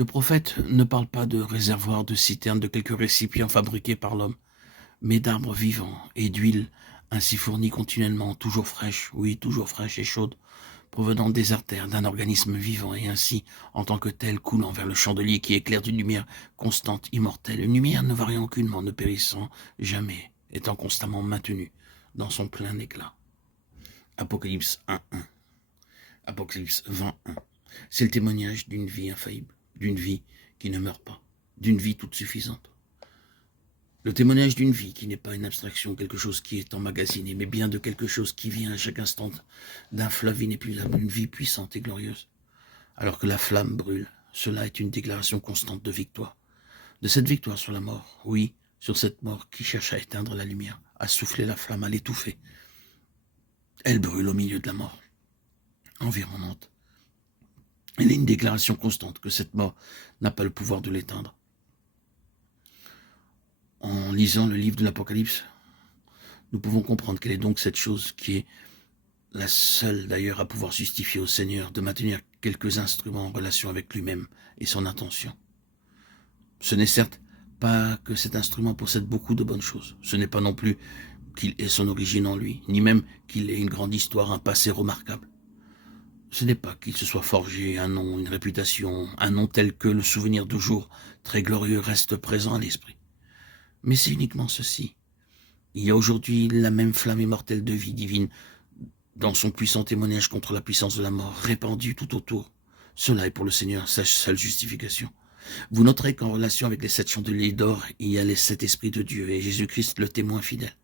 Le prophète ne parle pas de réservoirs, de citernes, de quelques récipients fabriqués par l'homme, mais d'arbres vivants et d'huile ainsi fournie continuellement, toujours fraîche, oui, toujours fraîche et chaude, provenant des artères d'un organisme vivant et ainsi, en tant que tel, coulant vers le chandelier qui éclaire d'une lumière constante, immortelle, une lumière ne variant aucunement, ne périssant jamais, étant constamment maintenue dans son plein éclat. Apocalypse 1.1. Apocalypse 20.1. C'est le témoignage d'une vie infaillible, d'une vie qui ne meurt pas, d'une vie toute suffisante. Le témoignage d'une vie qui n'est pas une abstraction, quelque chose qui est emmagasiné, mais bien de quelque chose qui vient à chaque instant d'un fleuve inépuisable, une vie puissante et glorieuse. Alors que la flamme brûle, cela est une déclaration constante de victoire. De cette victoire sur la mort, oui, sur cette mort qui cherche à éteindre la lumière, à souffler la flamme, à l'étouffer. Elle brûle au milieu de la mort environnante. Elle est une déclaration constante que cette mort n'a pas le pouvoir de l'éteindre. En lisant le livre de l'Apocalypse, nous pouvons comprendre quelle est donc cette chose qui est la seule d'ailleurs à pouvoir justifier au Seigneur de maintenir quelques instruments en relation avec lui-même et son intention. Ce n'est certes pas que cet instrument possède beaucoup de bonnes choses. Ce n'est pas non plus qu'il ait son origine en lui, ni même qu'il ait une grande histoire, un passé remarquable. Ce n'est pas qu'il se soit forgé un nom, une réputation, un nom tel que le souvenir de jours très glorieux reste présent à l'esprit. Mais c'est uniquement ceci. Il y a aujourd'hui la même flamme immortelle de vie divine dans son puissant témoignage contre la puissance de la mort, répandue tout autour. Cela est pour le Seigneur sa seule justification. Vous noterez qu'en relation avec les 7 chandeliers d'or, il y a les 7 esprits de Dieu et Jésus-Christ le témoin fidèle.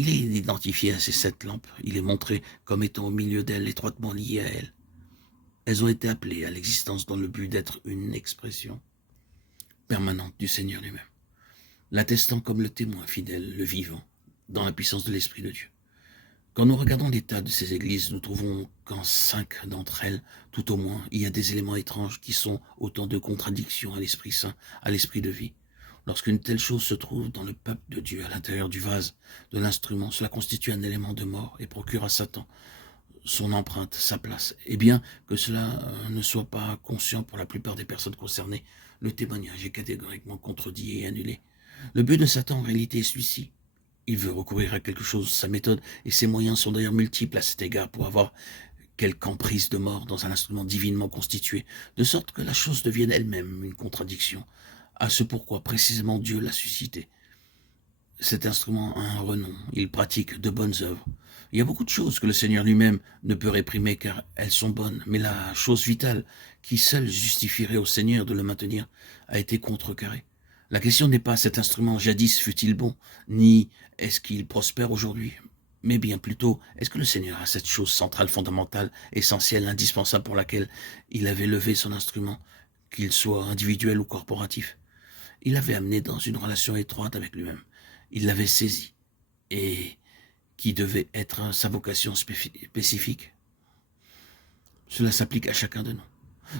Il est identifié à ces 7 lampes, il est montré comme étant au milieu d'elles, étroitement lié à elles. Elles ont été appelées à l'existence dans le but d'être une expression permanente du Seigneur lui-même, l'attestant comme le témoin fidèle, le vivant, dans la puissance de l'Esprit de Dieu. Quand nous regardons l'état de ces églises, nous trouvons qu'en 5 d'entre elles, tout au moins, il y a des éléments étranges qui sont autant de contradictions à l'Esprit Saint, à l'Esprit de vie. Lorsqu'une telle chose se trouve dans le peuple de Dieu, à l'intérieur du vase, de l'instrument, cela constitue un élément de mort et procure à Satan son empreinte, sa place. Et bien que cela ne soit pas conscient pour la plupart des personnes concernées, le témoignage est catégoriquement contredit et annulé. Le but de Satan en réalité est celui-ci. Il veut recourir à quelque chose, sa méthode et ses moyens sont d'ailleurs multiples à cet égard pour avoir quelque emprise de mort dans un instrument divinement constitué, de sorte que la chose devienne elle-même une contradiction, à ce pourquoi précisément Dieu l'a suscité. Cet instrument a un renom, il pratique de bonnes œuvres. Il y a beaucoup de choses que le Seigneur lui-même ne peut réprimer car elles sont bonnes, mais la chose vitale qui seule justifierait au Seigneur de le maintenir a été contrecarrée. La question n'est pas cet instrument jadis fut-il bon, ni est-ce qu'il prospère aujourd'hui, mais bien plutôt est-ce que le Seigneur a cette chose centrale, fondamentale, essentielle, indispensable pour laquelle il avait levé son instrument, qu'il soit individuel ou corporatif. Il l'avait amené dans une relation étroite avec lui-même. Il l'avait saisi, et qui devait être sa vocation spécifique. Cela s'applique à chacun de nous.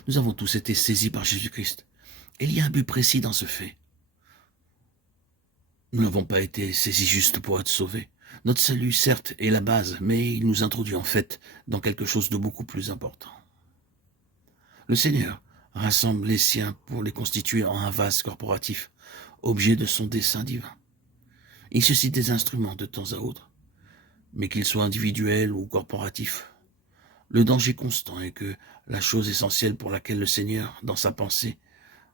Nous avons tous été saisis par Jésus-Christ. Et il y a un but précis dans ce fait. Nous n'avons pas été saisis juste pour être sauvés. Notre salut, certes, est la base, mais il nous introduit en fait dans quelque chose de beaucoup plus important. Le Seigneur rassemble les siens pour les constituer en un vase corporatif, objet de son dessein divin. Il suscite des instruments de temps à autre, mais qu'ils soient individuels ou corporatifs. Le danger constant est que la chose essentielle pour laquelle le Seigneur, dans sa pensée,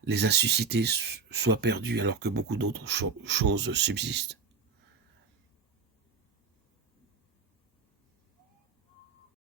les a suscités soit perdue alors que beaucoup d'autres choses subsistent.